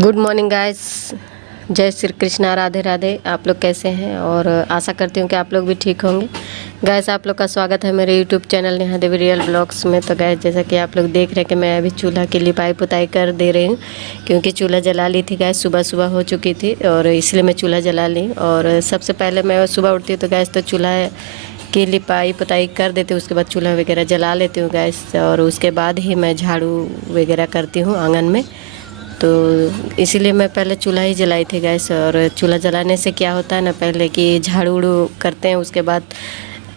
Good morning guys. जय श्री कृष्णा, राधे राधे। आप लोग कैसे हैं? और आशा करती हूँ कि आप लोग भी ठीक होंगे। गाइस, आप लोग का स्वागत है मेरे यूट्यूब चैनल नेहा देवी रियल ब्लॉग्स में। तो गाइस, जैसा कि आप लोग देख रहे हैं कि मैं अभी चूल्हा की लिपाई पुताई कर दे रही हूँ, क्योंकि चूल्हा जला ली थी गाइस। सुबह सुबह हो चुकी थी और इसलिए मैं चूल्हा जला ली। और सबसे पहले मैं सुबह उठती हूँ तो गैस तो चूल्हा की लिपाई पुताई कर देती हूँ, उसके बाद चूल्हा वगैरह जला लेती हूँ गैस। और उसके बाद ही मैं झाड़ू वगैरह करती हूँ आंगन में। तो इसीलिए मैं पहले चूल्हा ही जलाई थी गैस। और चूल्हा जलाने से क्या होता है ना, पहले कि झाड़ू उड़ू करते हैं, उसके बाद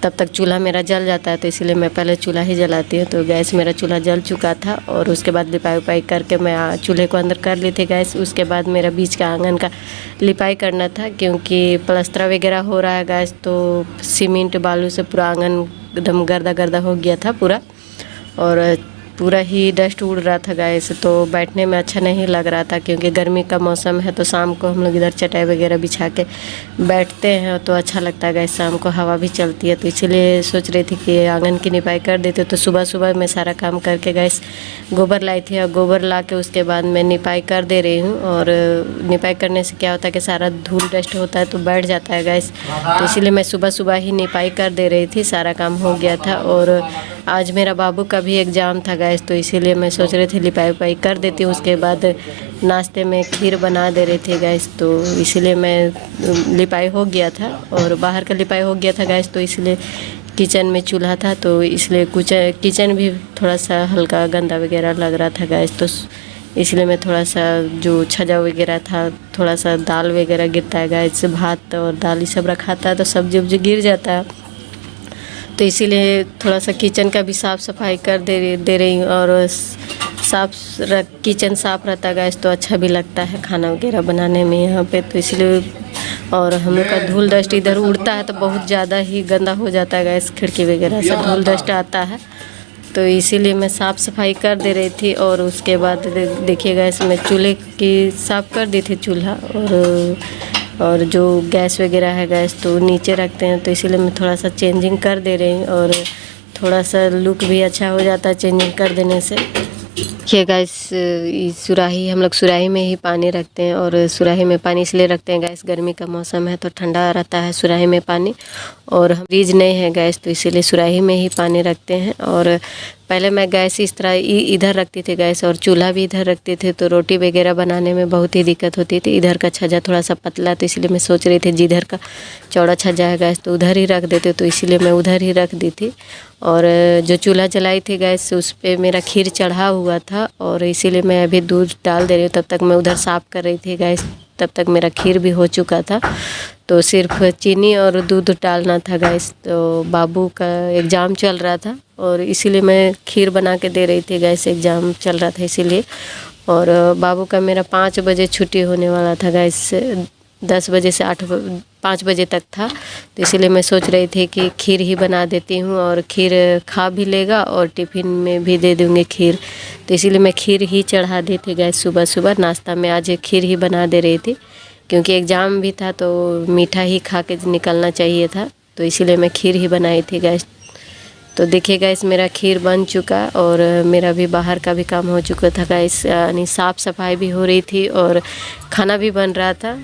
तब तक चूल्हा मेरा जल जाता है। तो इसीलिए मैं पहले चूल्हा ही जलाती हूँ। तो गैस मेरा चूल्हा जल चुका था और उसके बाद लिपाई उपाई करके मैं चूल्हे को अंदर कर ली थी गैस। उसके बाद मेरा बीच का आंगन का लिपाई करना था, क्योंकि प्लास्टर वगैरह हो रहा है गैस। तो सीमेंट बालू से पूरा आंगन एकदम गर्दा गर्दा हो गया था पूरा, और पूरा ही डस्ट उड़ रहा था गैस। तो बैठने में अच्छा नहीं लग रहा था, क्योंकि गर्मी का मौसम है। तो शाम को हम लोग इधर चटाई वगैरह बिछा के बैठते हैं तो अच्छा लगता है गैस। शाम को हवा भी चलती है, तो इसीलिए सोच रही थी कि आंगन की निपाई कर देते। तो सुबह सुबह मैं सारा काम करके गैस गोबर लाई थी, और गोबर ला के उसके बाद मैं निपाई कर दे रही हूँ। और निपाई करने से क्या होता है कि सारा धूल डस्ट होता है तो बैठ जाता है गैस। तो इसीलिए मैं सुबह सुबह ही निपाई कर दे रही थी, सारा काम हो गया था। और आज मेरा बाबू का भी एग्ज़ाम था गैस, तो इसीलिए मैं सोच रही थी लिपाई उपाई कर देती हूँ। उसके बाद नाश्ते में खीर बना दे रही थी गैस। तो इसीलिए मैं लिपाई हो गया था और बाहर का लिपाई हो गया था गैस। तो इसलिए किचन में चूल्हा था, तो इसलिए कुछ किचन भी थोड़ा सा हल्का गंदा वगैरह लग रहा था गैस। तो इसलिए मैं थोड़ा सा जो छजा वगैरह था, थोड़ा सा दाल वगैरह गिरता है गैस, भात और दाल ये सब रखा था तो सब्जी उब्जी गिर जाता है। तो इसीलिए थोड़ा सा किचन का भी साफ़ सफाई कर दे रही हूँ। और किचन साफ़ रहता है गैस तो अच्छा भी लगता है खाना वगैरह बनाने में यहाँ पे। तो इसलिए और हम लोग का धूल डस्ट इधर उड़ता है तो बहुत ज़्यादा ही गंदा हो जाता है गैस। खिड़की वगैरह से धूल डस्ट आता है, तो इसीलिए मैं साफ़ सफाई कर दे रही थी। और उसके बाद देखिए गैस, मैं चूल्हे की साफ़ कर दी थी चूल्हा। और जो गैस वगैरह है गैस तो नीचे रखते हैं, तो इसीलिए मैं थोड़ा सा चेंजिंग कर दे रही हूँ। और थोड़ा सा लुक भी अच्छा हो जाता है चेंजिंग कर देने से। देखिए गैस, सुराही हम लोग सुराही में ही पानी रखते हैं। और सुराही में पानी इसलिए रखते हैं गैस, गर्मी का मौसम है तो ठंडा रहता है सुराही में पानी। और हम फ्रिज नहीं है गैस, तो इसीलिए सुराही में ही पानी रखते हैं। और पहले मैं गैस इस तरह इधर रखती थी गैस, और चूल्हा भी इधर रखते थे, तो रोटी वगैरह बनाने में बहुत ही दिक्कत होती थी। इधर का छज्जा थोड़ा सा पतला, तो इसलिए मैं सोच रही थी जिधर का चौड़ा छज्जा है गैस तो उधर ही रख देते, तो इसीलिए मैं उधर ही रख दी थी। और जो चूल्हा जलाई थी गैस उस पर मेरा खीर चढ़ा हुआ था, और इसीलिए मैं अभी दूध डाल दे रही हूँ। तब तक मैं उधर साफ़ कर रही थी गैस, तब तक मेरा खीर भी हो चुका था। तो सिर्फ चीनी और दूध डालना था गैस। तो बाबू का एग्ज़ाम चल रहा था और इसीलिए मैं खीर बना के दे रही थी गैस, एग्ज़ाम चल रहा था इसीलिए। और बाबू का मेरा 5 बजे छुट्टी होने वाला था गैस, 10 बजे से 5 बजे तक था। तो इसीलिए मैं सोच रही थी कि खीर ही बना देती हूँ, और खीर खा भी लेगा और टिफ़िन में भी दे दूँगी खीर। तो इसीलिए मैं खीर ही चढ़ा दी थी गैस सुबह सुबह। नाश्ता में आज खीर ही बना दे रही थी, क्योंकि एग्ज़ाम भी था तो मीठा ही खा के निकलना चाहिए था। तो इसीलिए मैं खीर ही बनाई थी गैस। तो देखिए गैस, मेरा खीर बन चुका और मेरा भी बाहर का भी काम हो चुका था गैस, यानी साफ़ सफाई भी हो रही थी और खाना भी बन रहा था।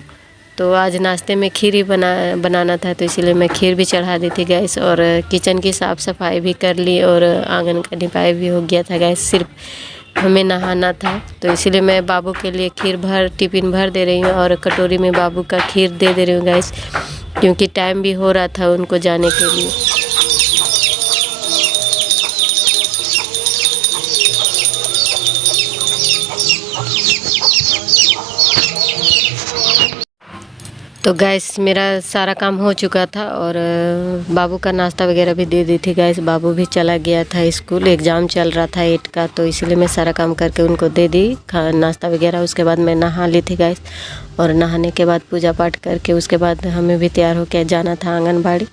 तो आज नाश्ते में खीर ही बनाना था, तो इसीलिए मैं खीर भी चढ़ा दी थी गैस। और किचन की साफ़ सफाई भी कर ली और आंगन का निपाई भी हो गया था गैस। सिर्फ हमें नहाना था, तो इसीलिए मैं बाबू के लिए खीर टिफ़िन भर दे रही हूँ, और कटोरी में बाबू का खीर दे रही हूँ गैस, क्योंकि टाइम भी हो रहा था उनको जाने के लिए। तो गैस मेरा सारा काम हो चुका था, और बाबू का नाश्ता वगैरह भी दे दी थी गैस। बाबू भी चला गया था स्कूल, एग्ज़ाम चल रहा था 8 का, तो इसलिए मैं सारा काम करके उनको दे दी नाश्ता वगैरह। उसके बाद मैं नहा ली थी गैस, और नहाने के बाद पूजा पाठ करके उसके बाद हमें भी तैयार होकर जाना था आंगनबाड़ी।